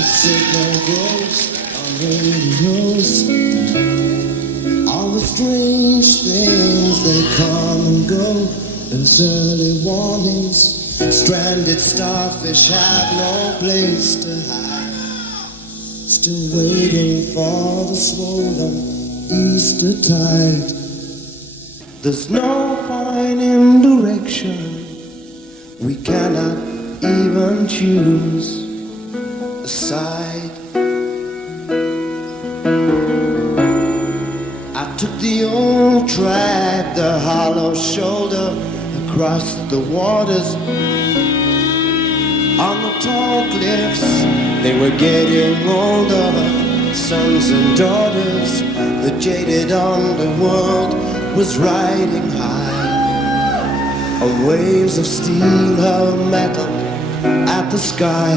the signal goes on radios. All the strange things they come and go. There's early warnings. Stranded starfish have no place to hide. Still waiting for the swollen Easter tide. There's no point in direction. We cannot even choose a side. I took the old track, the hollow shoulder, across the waters. On the tall cliffs, they were getting older, sons and daughters. The jaded underworld was riding high on waves of steel hurled metal at the sky.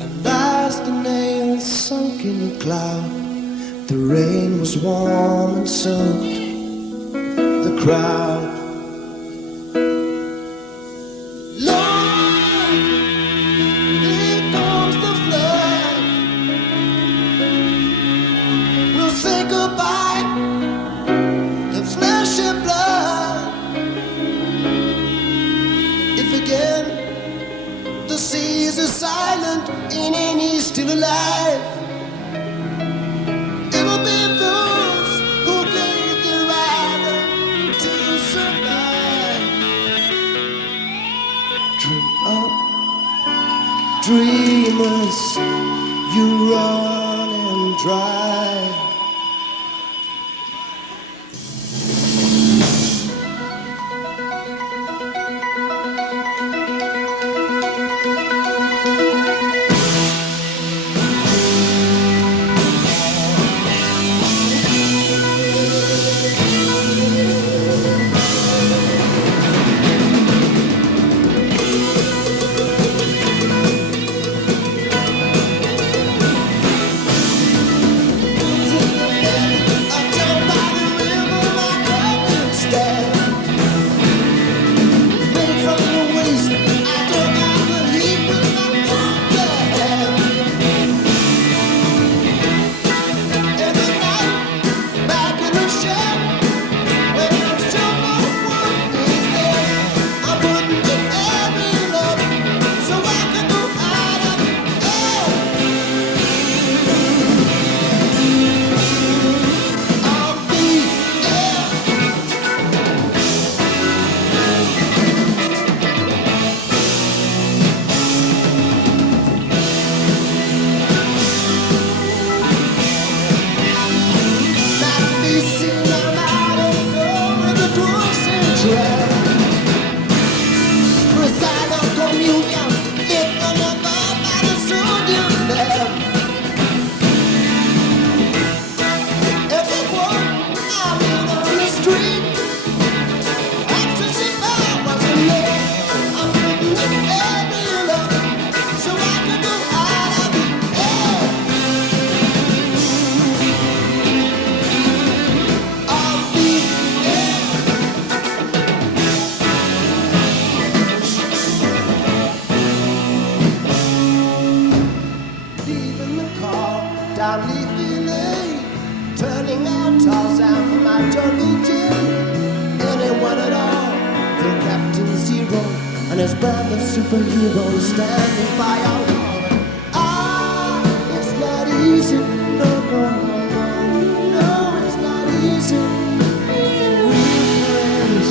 And as the nails sunk in the cloud, the rain was warm and soaked the crowd. Silent in and he's still alive. It'll be those who gave their island to survive. Dream up, dreamers, you run and drive. Superheroes standing by our wall. Ah, it's not easy. No, no, no, no, no, it's not easy. Making real friends.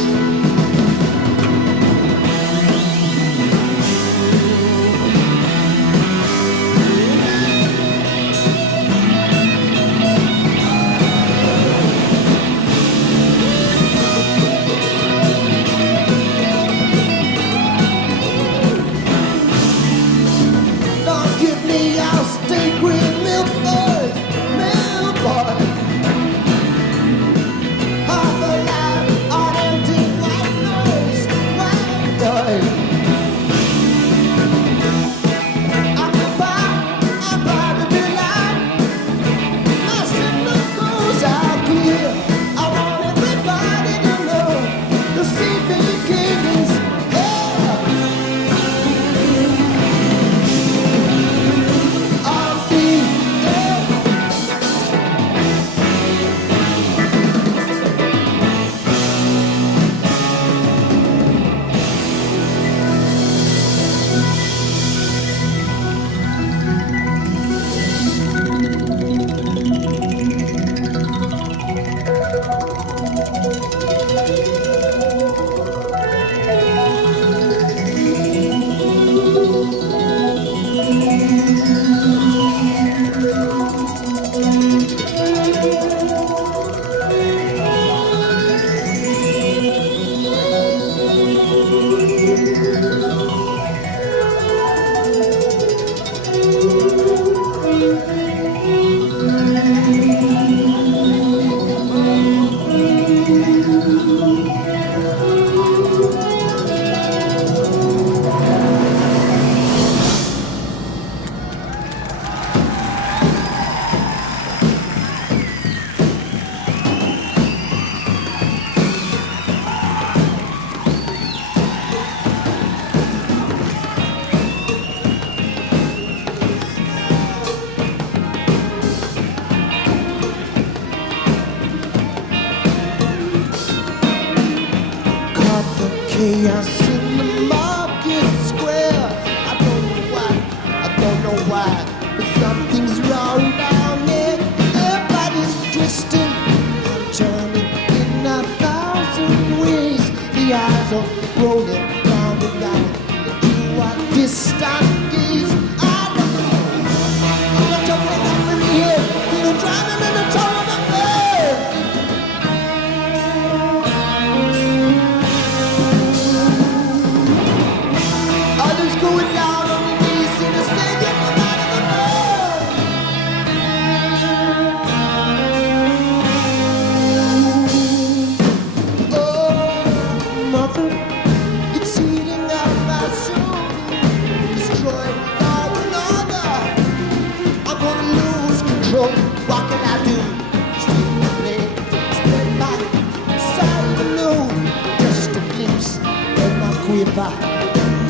chaos in the market square. I don't know why, but something's wrong down there. Everybody's twisting and turning in 1,000 ways. The eyes are rolling round and round into our distant gaze. I don't know. I'm not jumping up in the air, feel driving in the toe of the bed. Others going down on the knees in the stadium come out of the mud. Oh, mother, it's eating up my soul, destroying all another. I'm gonna lose control. What can I do? Street the blade, spread my side alone. Just a glimpse of my quiver,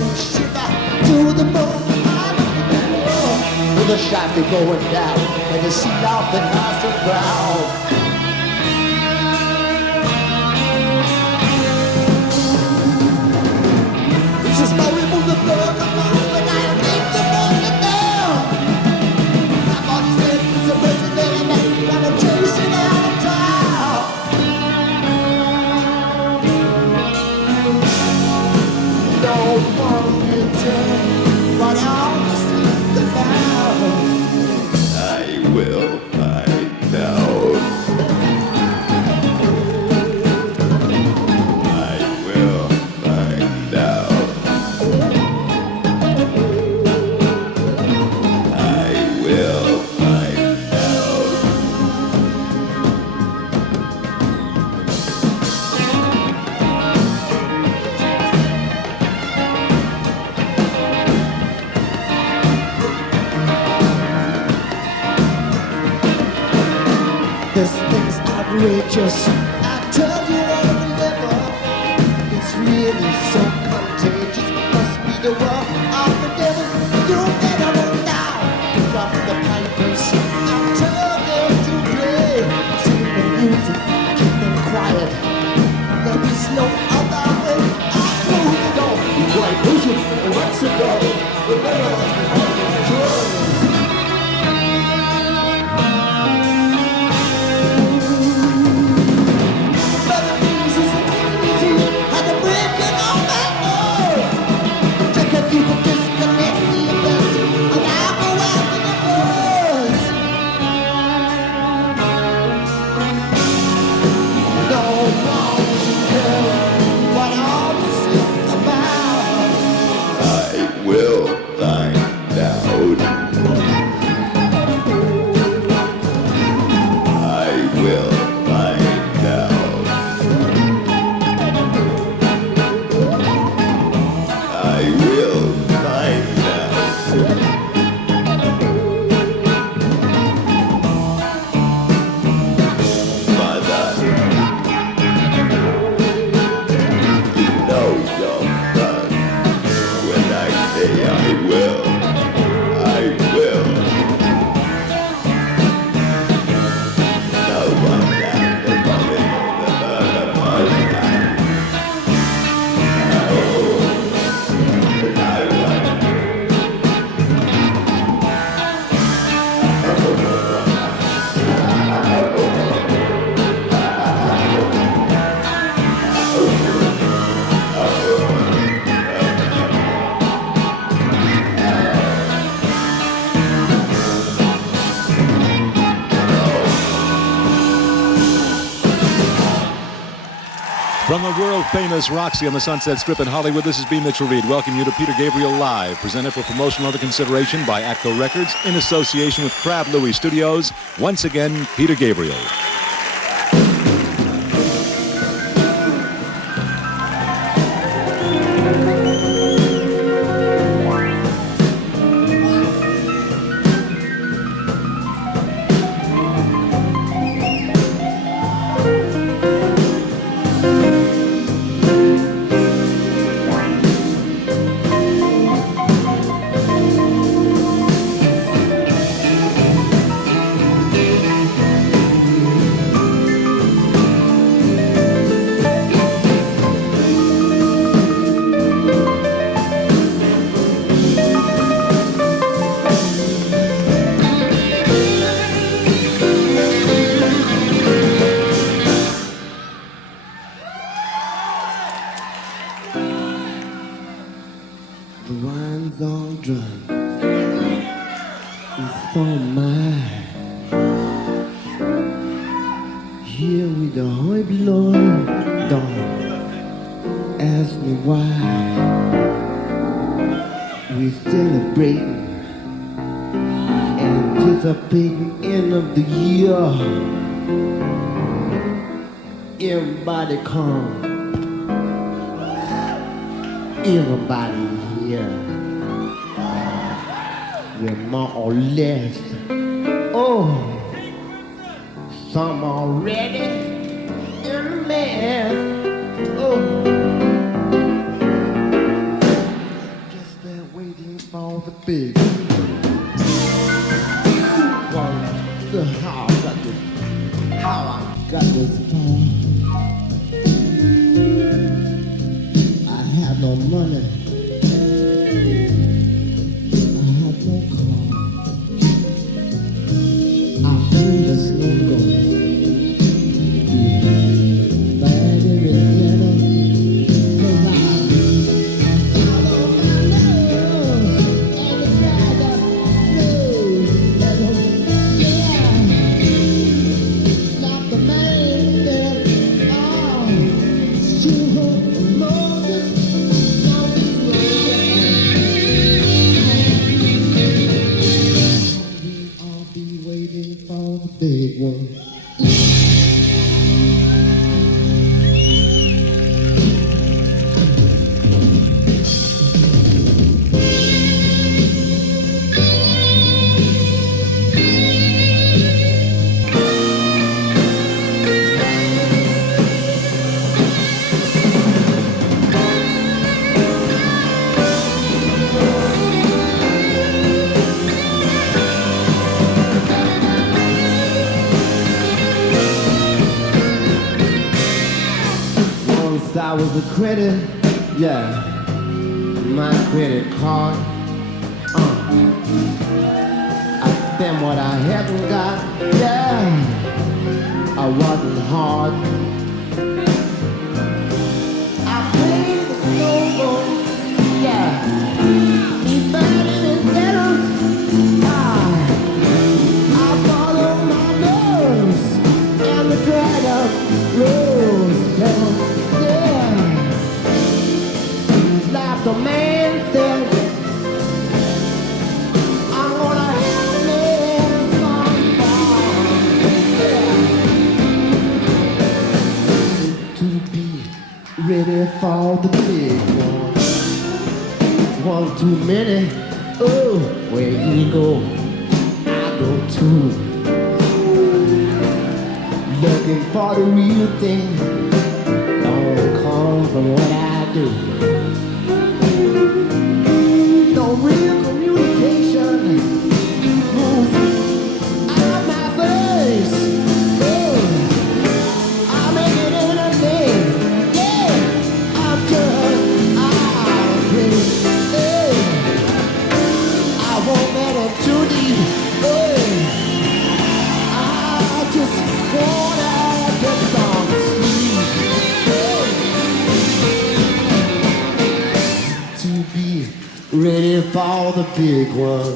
and shiver to the bone. With the shaft going down, and the seat off the constant ground. It's just Moribund The Burgermeister, and I think the morning down. My body's dead, it's a resident, and I'm chasing out of town. No one can tell what all this is about. I will find out. I will find out. I will find out. This thing's outrageous. I tell you on the level, it's really so contagious. Must be the work of the devil. You better run now. Pick up the pipers. I tell them to play. Sing the music, keep them quiet. There is no other way. I close the door. Why push it? What's the door? The better ones can hold control. I will find out. I will find out. I will find out. Mother, you know you're done when I say I will. I will. No one has the moment, the burgermeister. From the world-famous Roxy on the Sunset Strip in Hollywood, this is B. Mitchell Reed. Welcome you to Peter Gabriel Live, presented for promotional other consideration by ACTO Records in association with Crab Louie Studios. Once again, Peter Gabriel. my. Here with the hoy below, don't ask me why. We celebrating, anticipating end of the year. Everybody come, everybody here. We're more or less. Oh, some already in a mess. Oh, guess they're waiting for the big one. How I got this far. I have no money. Big one. I was a credit, yeah, my credit card. I spent what I hadn't got, yeah, I wasn't hard. I paid the snowball, yeah, he burning his letters. I followed my nerves and the drag up rose petals. The man said, I'm gonna have some fun. To be ready for the big one. One too many. Oh, where you go, I go too. Looking for the real thing. Don't come from what I do. No real communication moves out of my face. Oh, I make it in a day. Yeah, I'm just out of place. Hey, I won't let it too deep. Hey, I just wanna get some sleep. Hey, to be ready for the big one.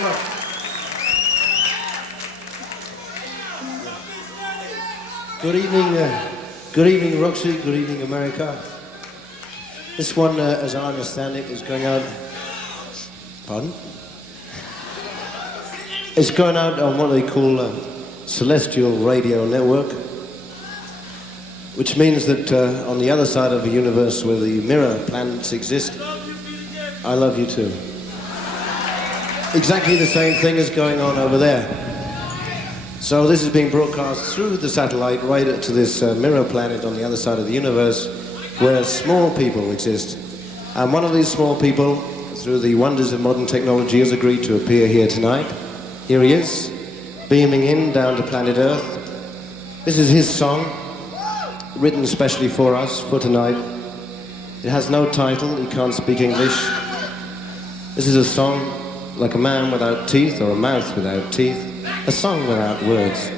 very much. Good evening, Roxy. Good evening, America. This one, as I understand it, is going out. Pardon? It's going out on what they call Celestial Radio Network, which means that on the other side of the universe where the mirror planets exist, I love you too. Exactly the same thing is going on over there. So this is being broadcast through the satellite right to this mirror planet on the other side of the universe where small people exist. And one of these small people, through the wonders of modern technology, has agreed to appear here tonight. Here he is, beaming in down to planet Earth. This is his song, written especially for us, for tonight. It has no title, he can't speak English. This is a song like a man without teeth or a mouth without teeth, a song without words.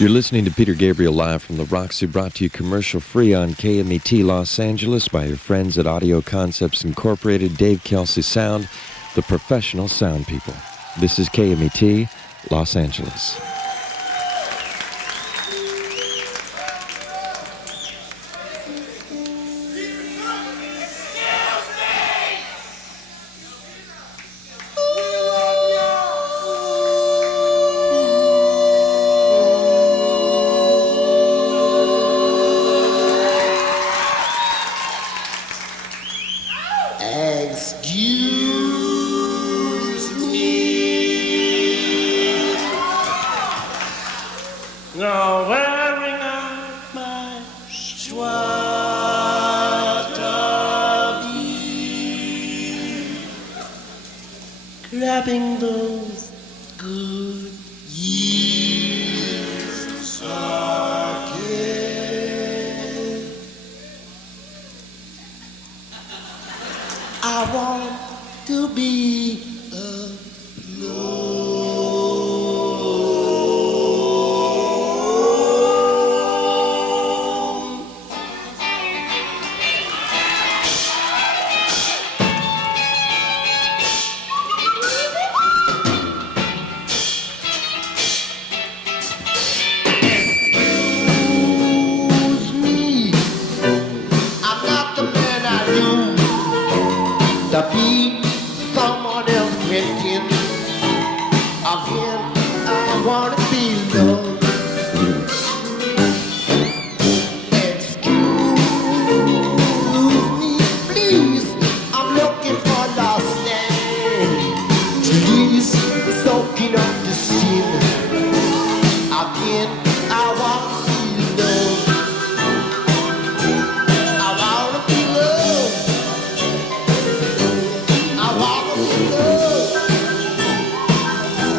You're listening to Peter Gabriel live from the Roxy, brought to you commercial-free on KMET Los Angeles by your friends at Audio Concepts Incorporated, Dave Kelsey Sound, the professional sound people. This is KMET Los Angeles. Now wearing out my sweater, grabbing those good years again. I want to be alone. Excuse me, I'm not the man I used to be. Someone else waiting again. I wanna be loved. Excuse me, please. I'm looking for lost and trees soaking up the sin. Again, I wanna be loved. I wanna be loved. I wanna be loved.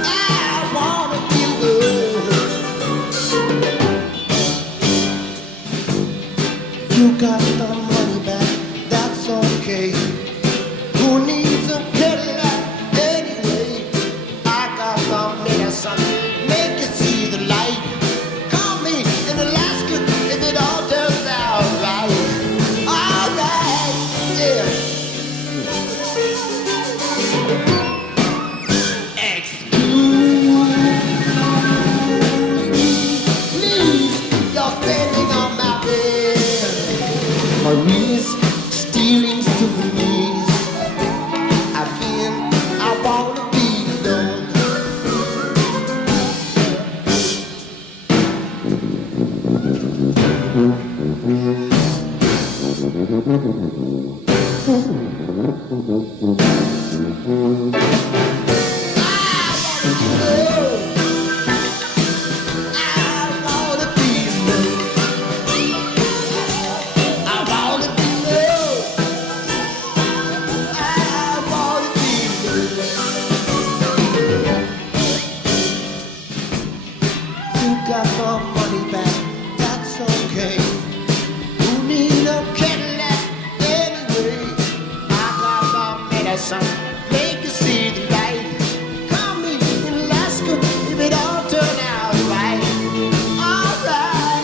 I wanna be loved. You got the money back, that's okay. Who needs a Cadillac anyway? I got the medicine, make you see the light. Call me in Alaska if it all turns out right. All right, yeah. Please, you're standing on my bed. Marie's stealing souvenirs. Again, I wanna be alone. Got some money back, that's okay. Who need a Cadillac anyway? I got some medicine, make you see the light. Call me in Alaska if it all turn out right. All right.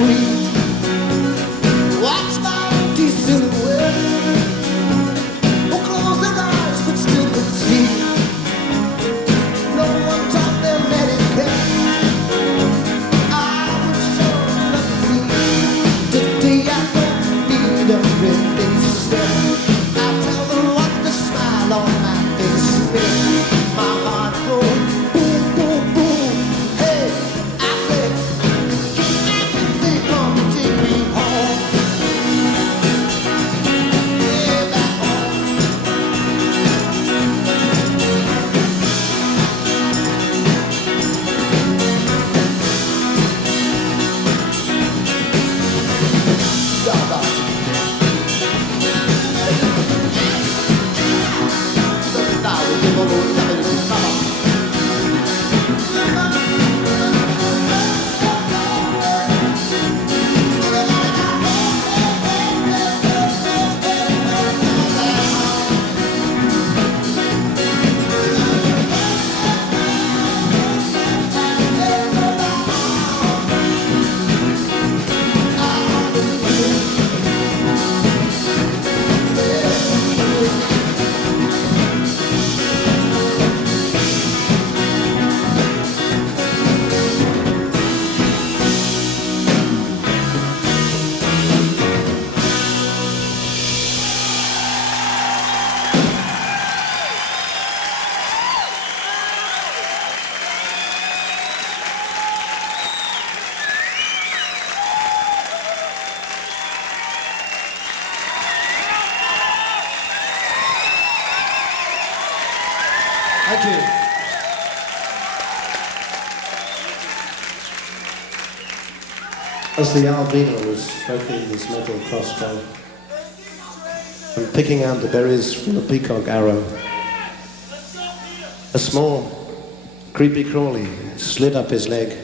sweet. Watch my empty silhouette, who closed their eyes but still could see. No one taught them etiquette. I was sure nothing. Today I don't need everything said. I tell them what the smile on my face meant. My heart goes boom, boom, boom. Hey, I said, they come to take me home. Yeah, back home. Da, da. Thank you. As the albino was smoking his metal crossbow and picking out the berries from the peacock arrow, a small, creepy crawly slid up his leg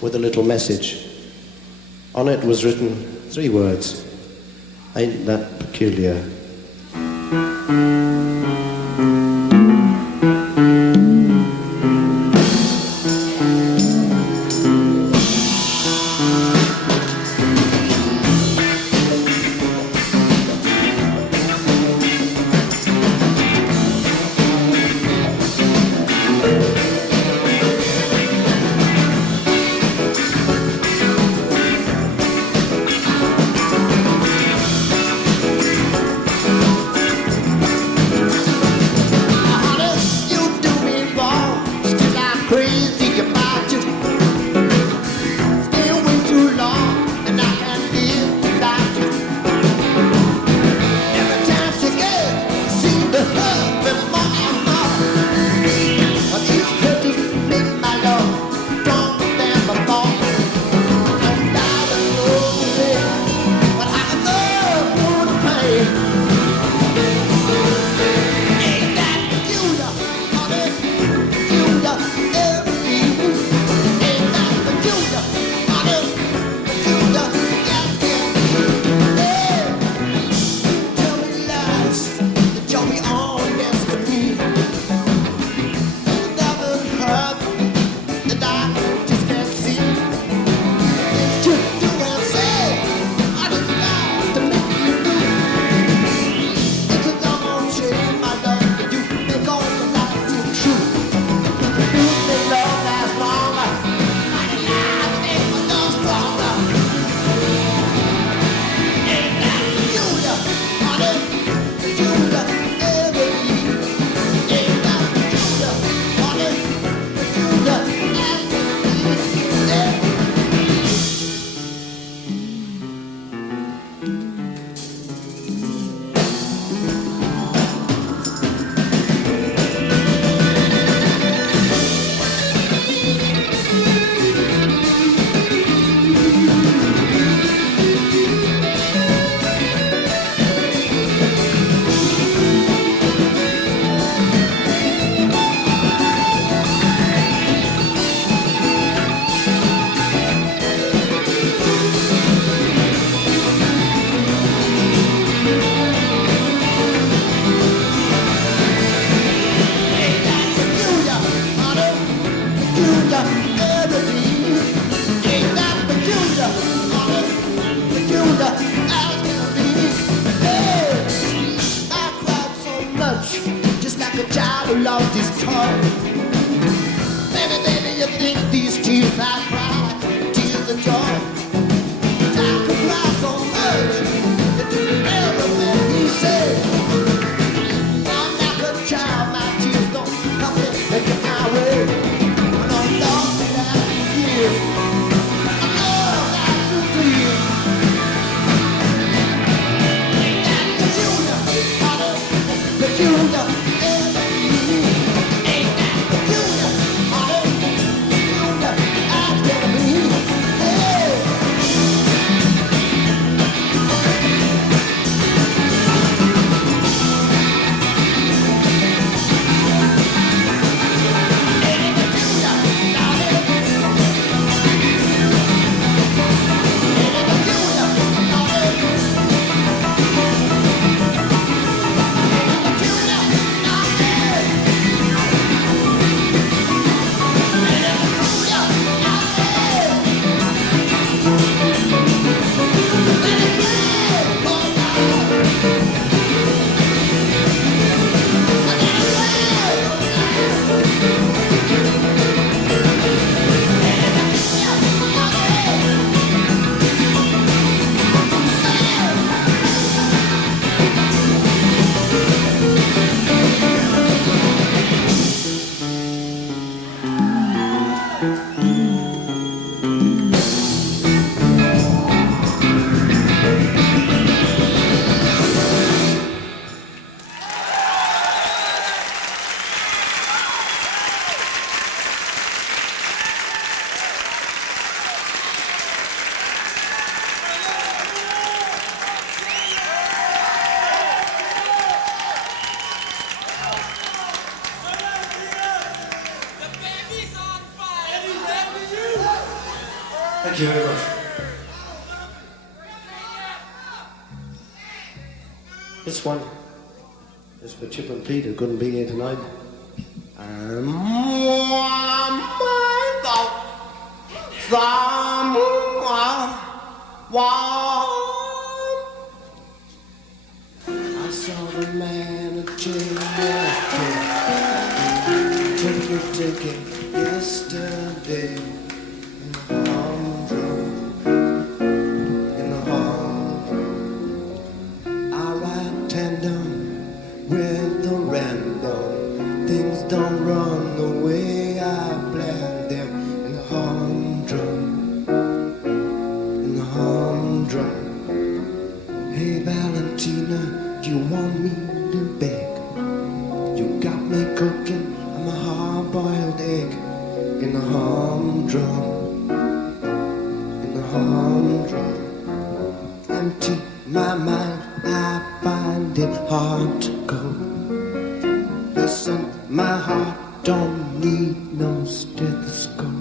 with a little message. On it was written 3 words: "Ain't that peculiar?" Thank you very much. This one is for Chip and Pete, who couldn't be here tonight. I saw the man at JFK take it yesterday in the Humdrum, in the Humdrum. I ride tandem with the random. Things don't run the way I planned them in the Humdrum, in the Humdrum. Hey Valentina, do you want me to beg? You got me cooking, I'm a hard-boiled egg in the Humdrum, in the Humdrum. Empty my mind, I find it hard to go. Listen, my heart don't need no stethoscope.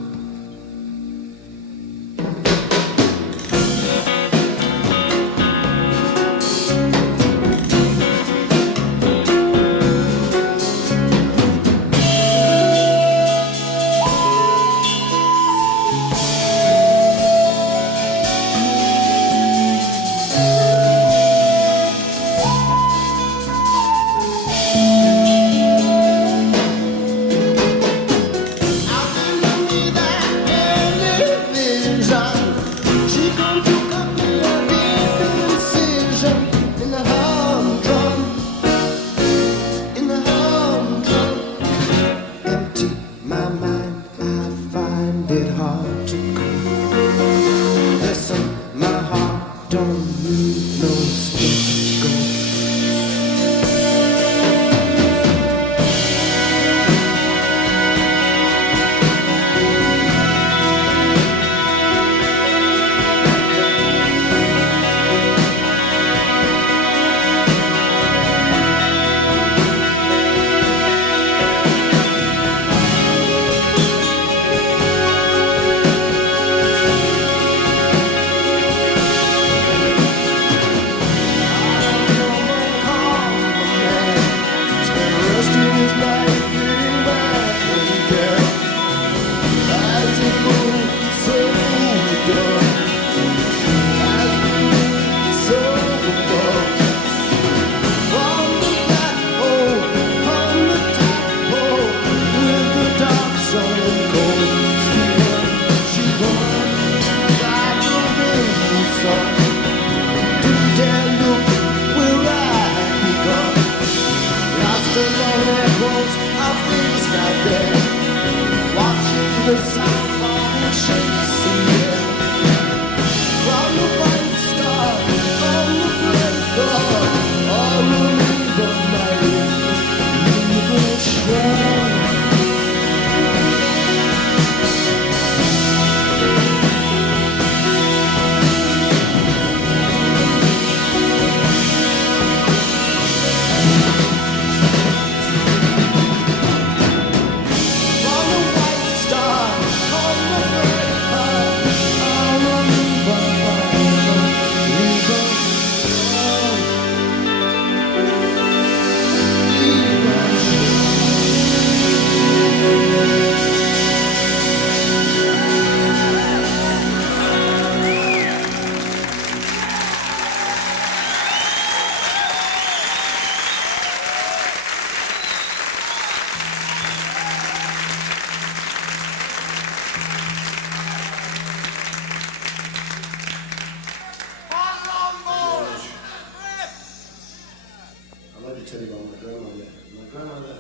tell you about my grandmother. My grandmother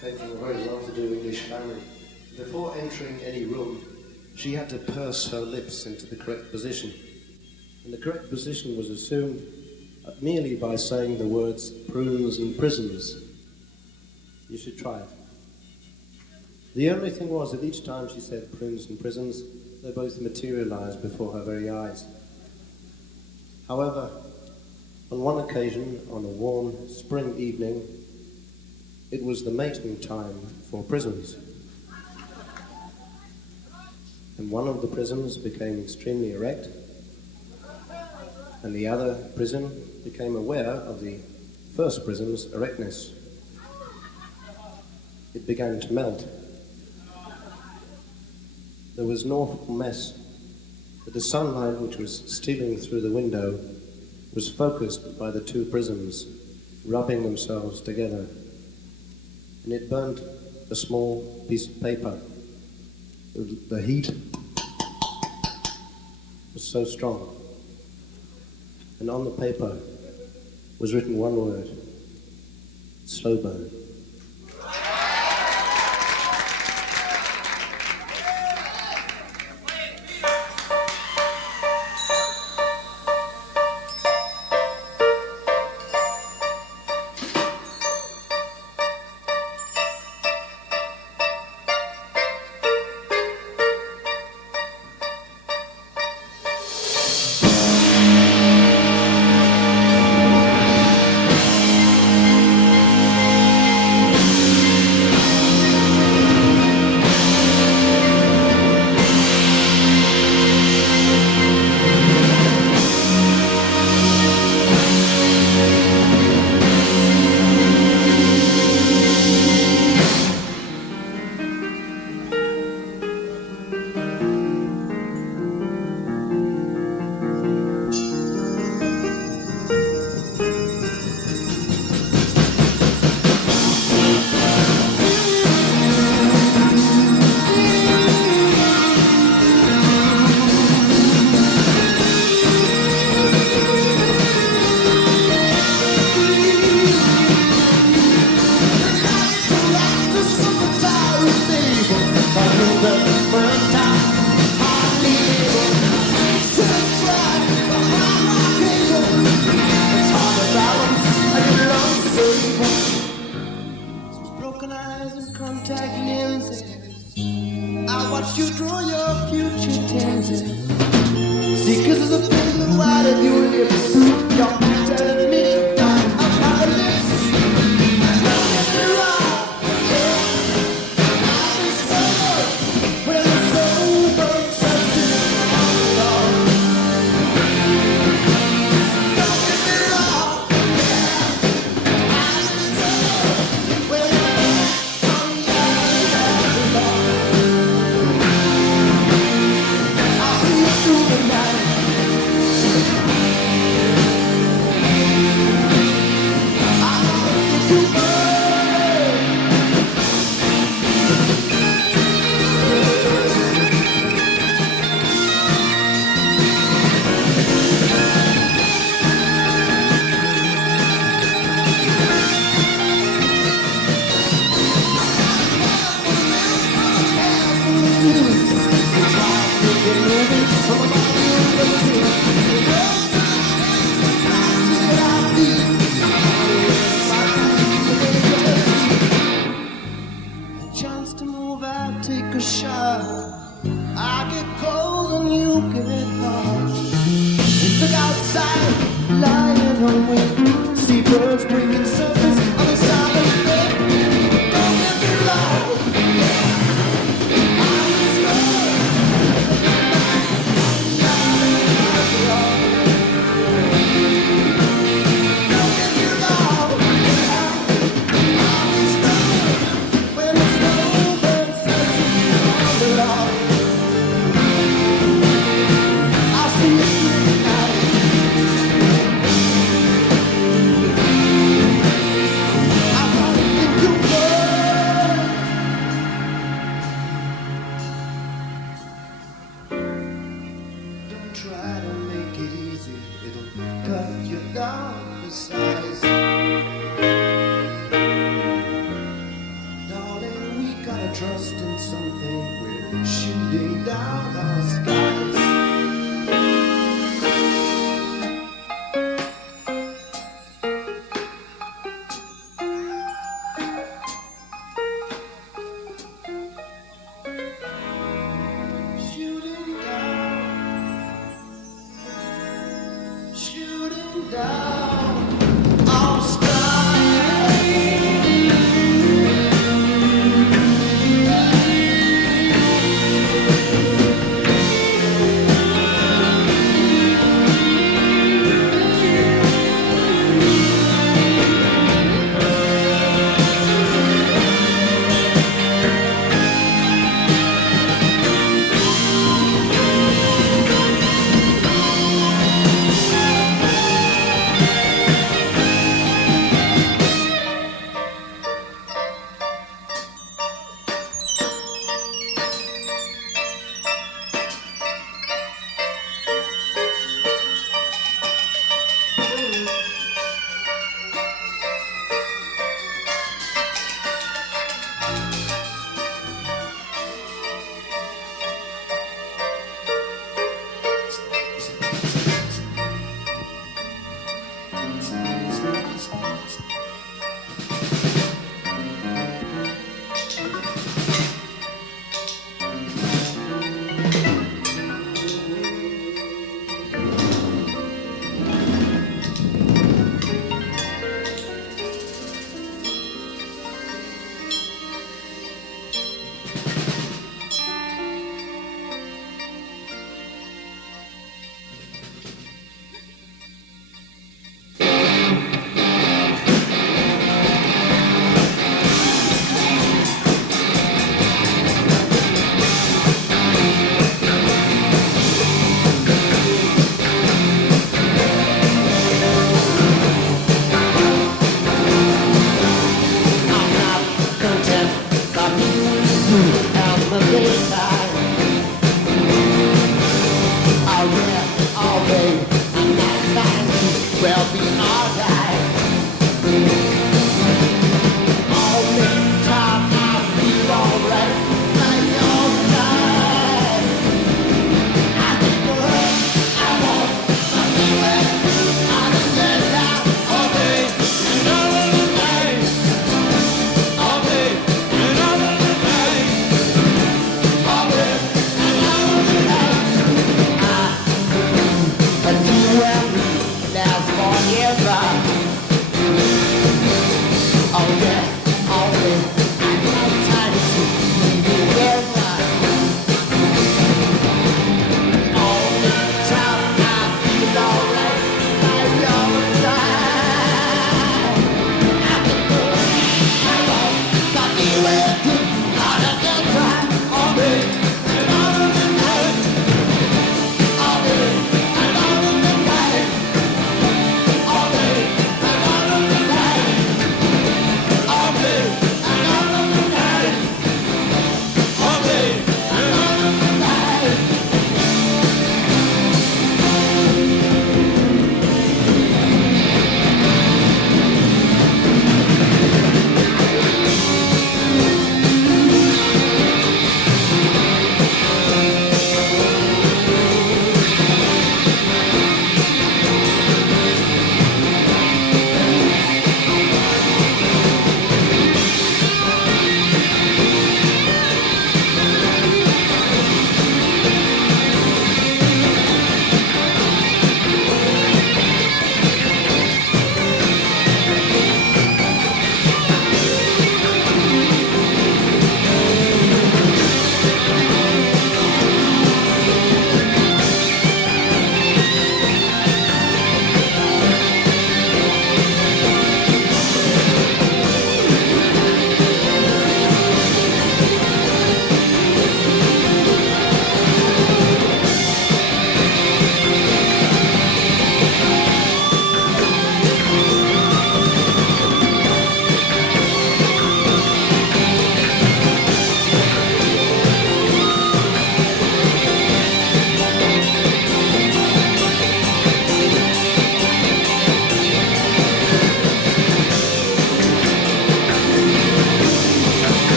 came from a very well-to-do English family. Before entering any room, she had to purse her lips into the correct position. And the correct position was assumed merely by saying the words prunes and prisms. You should try it. The only thing was that each time she said prunes and prisms, they both materialized before her very eyes. However, on one occasion, on a warm spring evening, it was the mating time for prisms. And one of the prisms became extremely erect, and the other prism became aware of the first prism's erectness. It began to melt. There was an awful mess, but the sunlight which was stealing through the window was focused by the two prisms, rubbing themselves together, and it burnt a small piece of paper. The heat was so strong, and on the paper was written one word: Slowburn.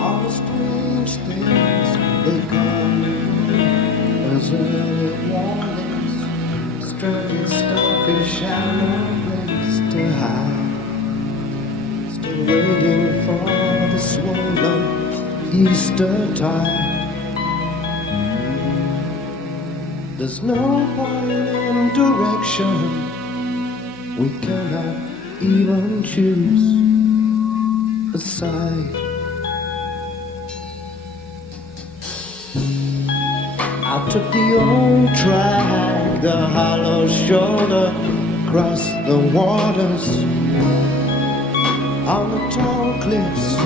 All the strange things they come as early warnings, stranded starfish have no place to hide. Still waiting for the swollen Easter tide. There's no point in direction. We cannot even choose a side. I took the old track, the hollow shoulder, across the waters. On the tall cliffs,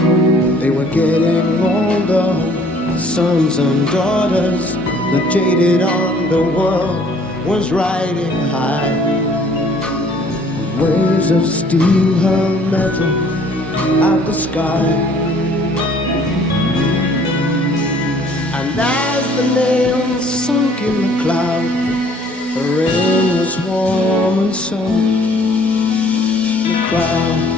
they were getting older, sons and daughters. The jaded underworld was riding high. Waves of steel hurled metal at the sky. And as the nails sunk in the cloud, the rain was warm and soft. The crowd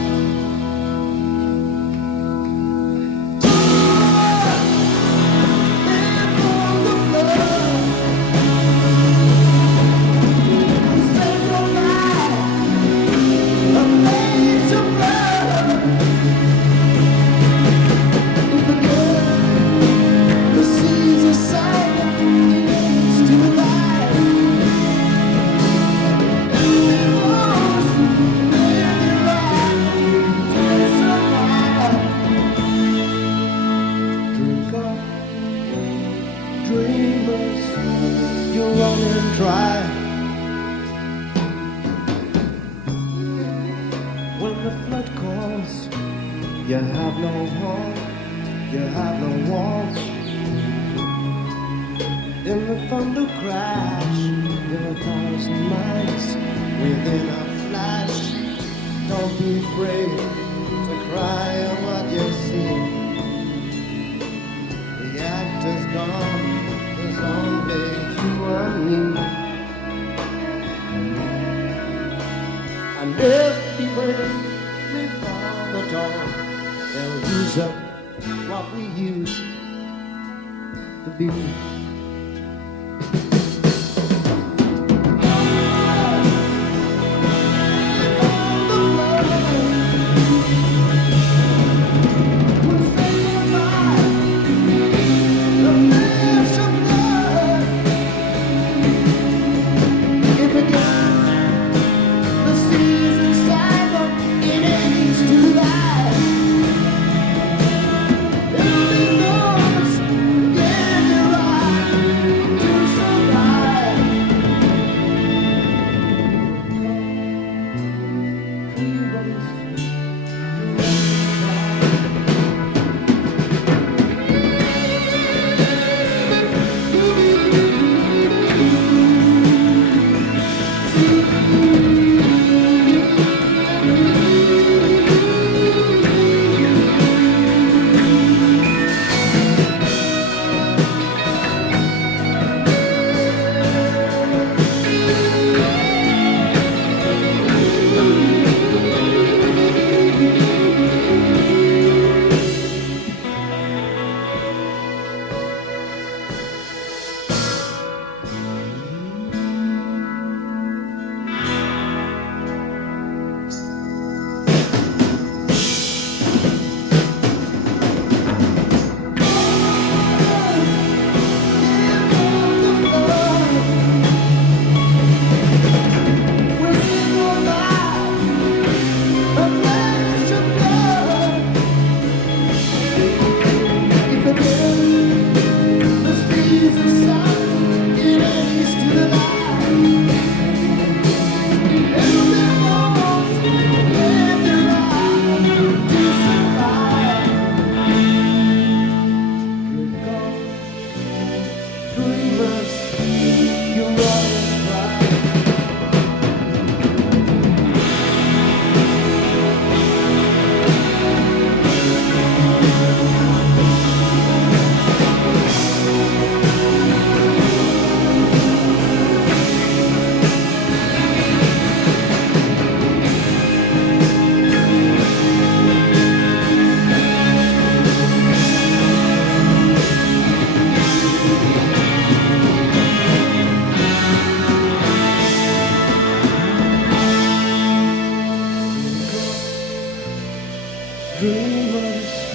dreamers.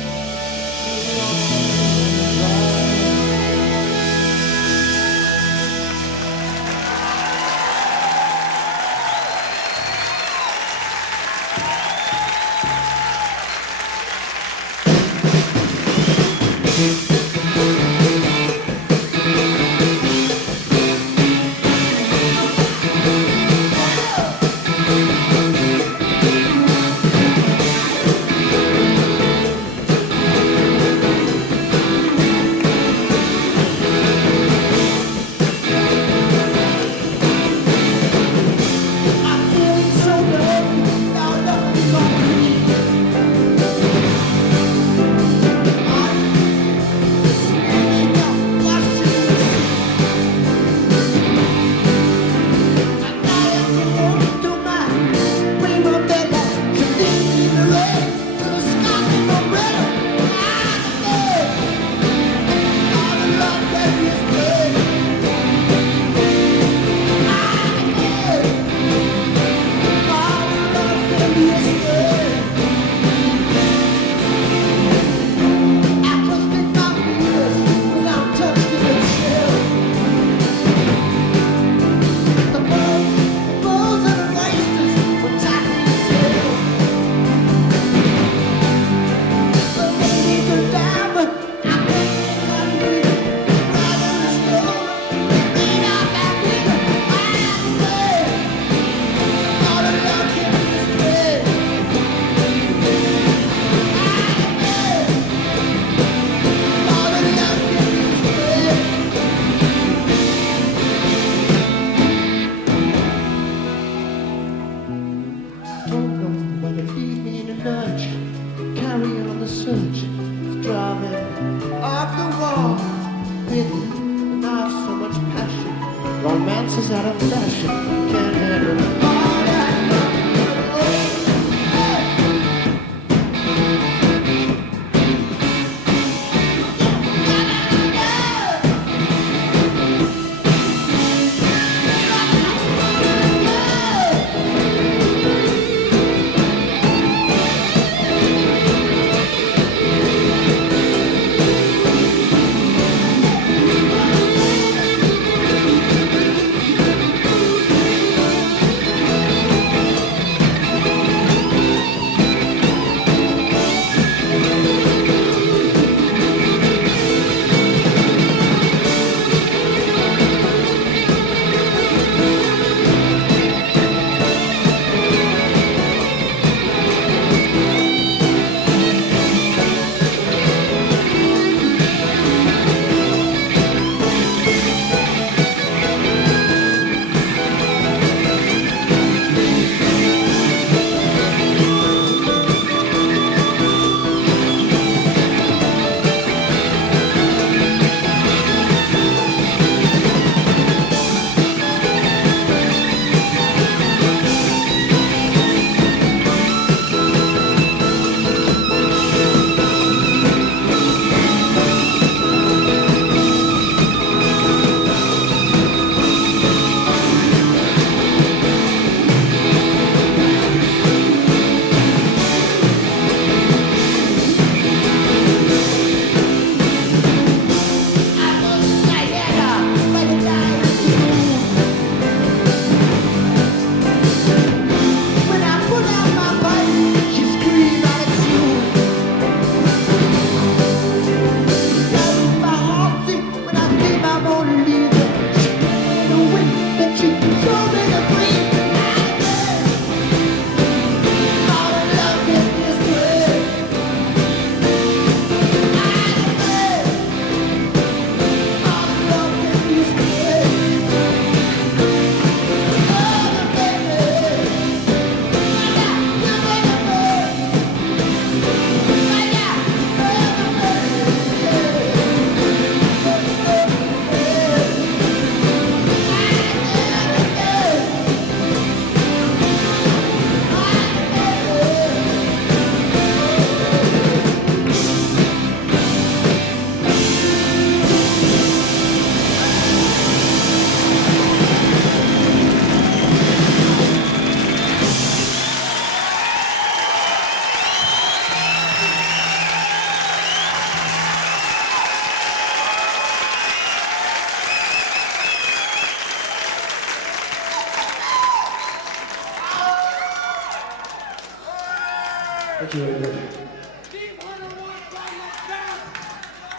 Thank you very much.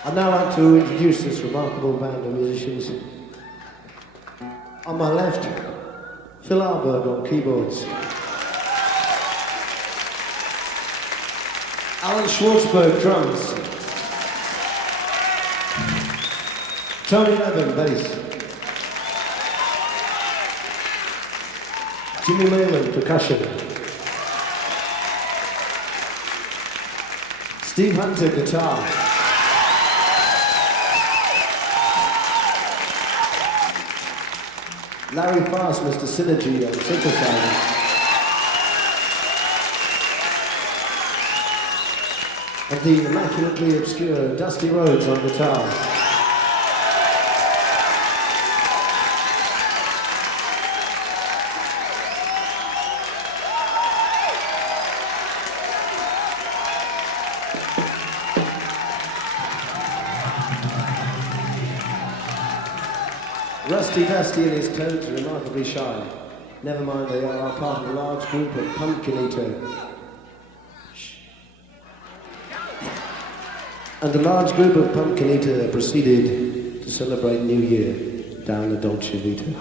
I'd now like to introduce this remarkable band of musicians. On my left, Phil Alberg on keyboards. Alan Schwartzberg drums. Tony Levin bass. Jimmy Mayland percussion. Steve Hunter guitar. Larry Fast, Mr. Synergy on synthesizer. And the immaculately obscure Dusty Rhodes on guitar. Rusty Dusty and his toads are remarkably shy. Never mind, they are part of a large group of Pumpkin Eater. And a large group of Pumpkin Eater proceeded to celebrate New Year down the Dolce Vita.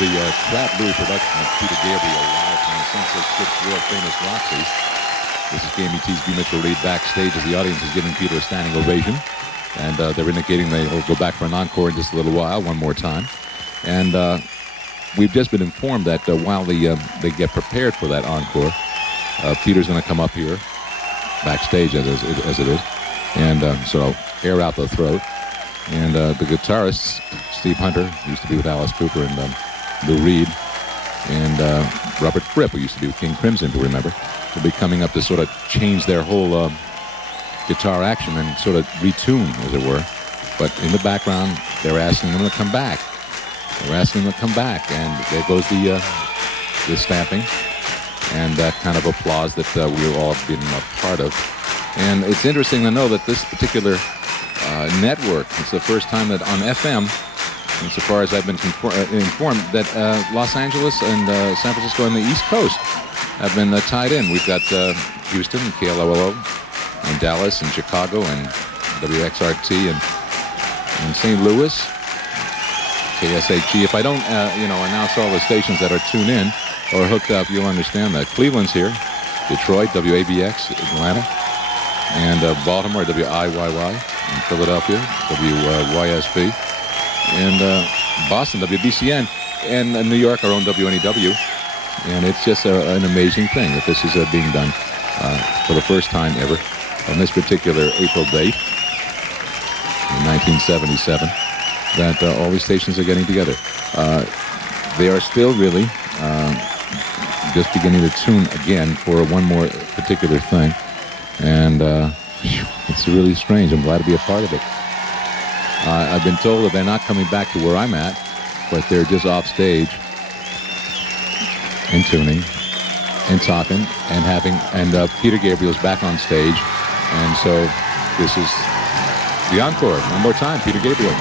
the Crab Louie production of Peter Gabriel live from the Sunset Strip's world famous Roxy. This is KMET's B. Mitchell Reed backstage as the audience is giving Peter a standing ovation. And they're indicating they will go back for an encore in just a little while, one more time. And we've just been informed that while they get prepared for that encore, Peter's going to come up here, backstage as it is, and so air out the throat. And the guitarists, Steve Hunter, who used to be with Alice Cooper and Lou Reed, and Robert Fripp, who used to be with King Crimson, to remember, will be coming up to sort of change their whole guitar action and sort of retune, as it were. But in the background, they're asking them to come back. They're asking them to come back, and there goes the stamping and that kind of applause that we've all been a part of. And it's interesting to know that this particular network, it's the first time that on FM, insofar as I've been informed, that Los Angeles and San Francisco and the East Coast have been tied in. We've got Houston and KLOLO, and Dallas and Chicago and WXRT and St. Louis, KSHE. If I don't, announce all the stations that are tuned in or hooked up, you'll understand that. Cleveland's here, Detroit, WABX, Atlanta, and Baltimore, WIYY, and Philadelphia, WYSB, and Boston, WBCN, and New York, our own WNEW. And it's just an amazing thing that this is being done for the first time ever on this particular April date in 1977, that all these stations are getting together. They are still really just beginning to tune again for one more particular thing. And it's really strange. I'm glad to be a part of it. I've been told that they're not coming back to where I'm at, but they're just off stage and tuning and talking and and Peter Gabriel's back on stage. And so this is the encore. One more time, Peter Gabriel.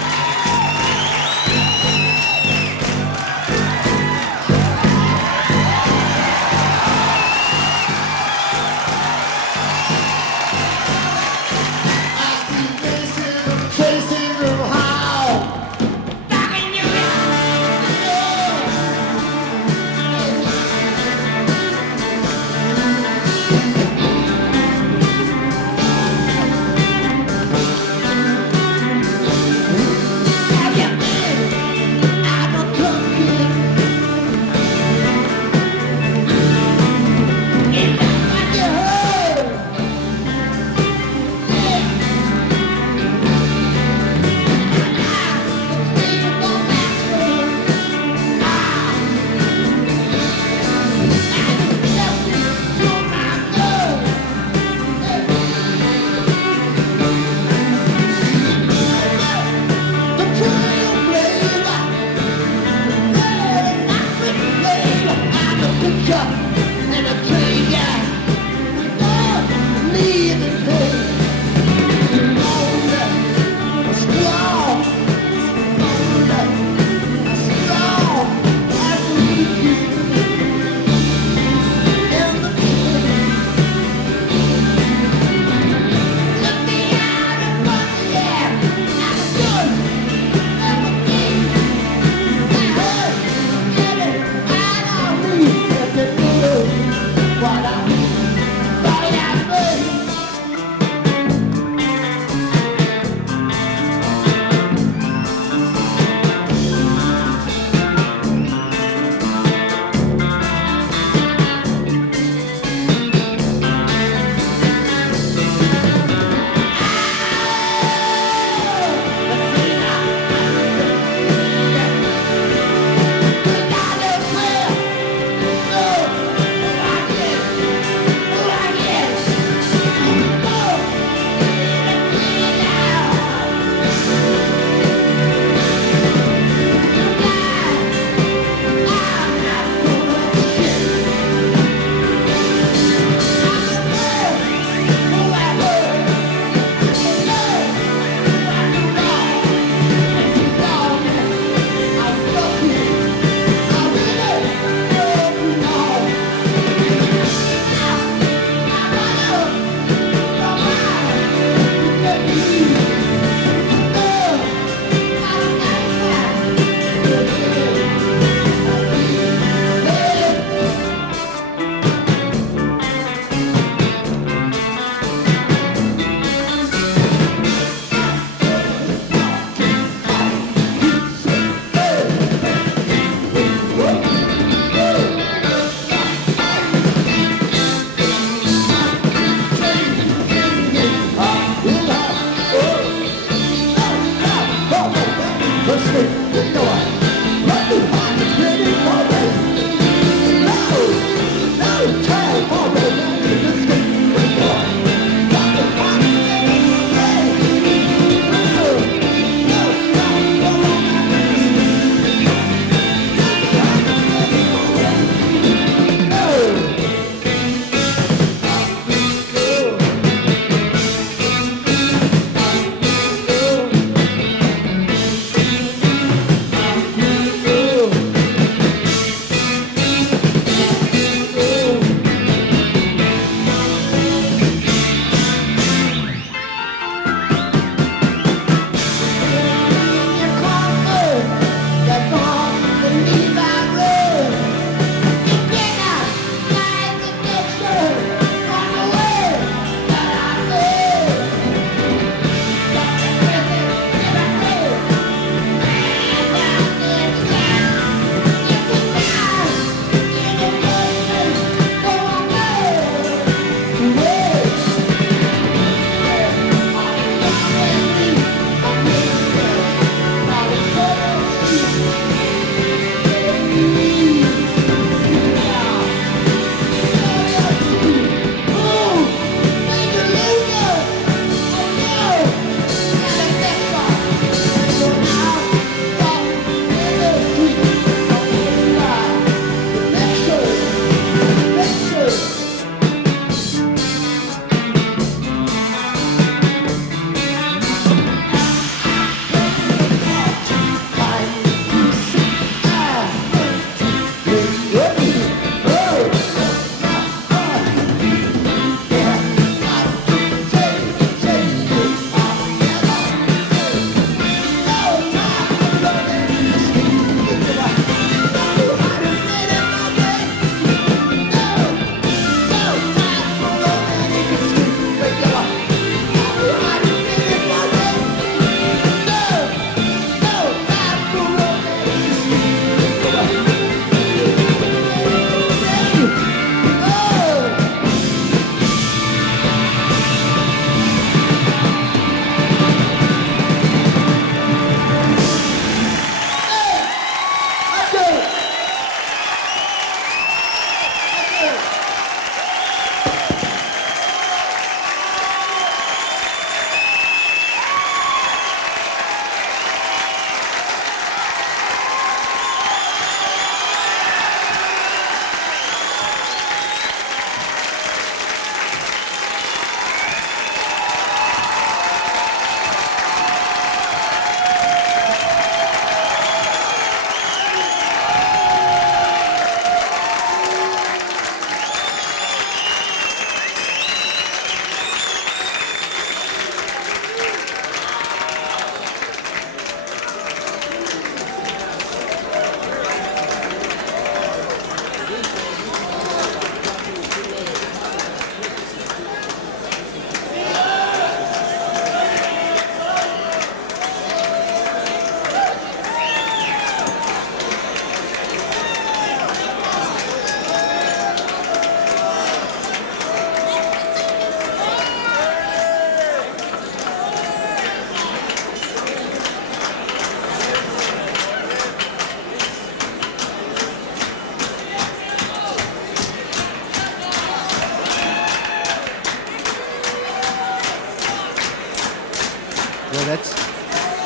Well, that's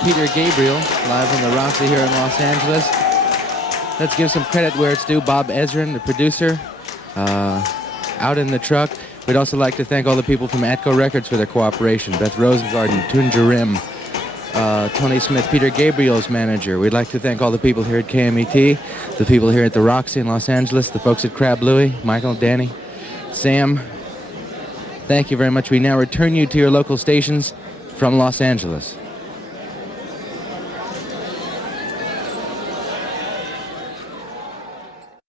Peter Gabriel, live from the Roxy here in Los Angeles. Let's give some credit where it's due. Bob Ezrin, the producer, out in the truck. We'd also like to thank all the people from Atco Records for their cooperation. Beth Rosengarten, Tunja Rim, Tony Smith, Peter Gabriel's manager. We'd like to thank all the people here at KMET, the people here at the Roxy in Los Angeles, the folks at Crab Louie, Michael, Danny, Sam. Thank you very much. We now return you to your local stations from Los Angeles.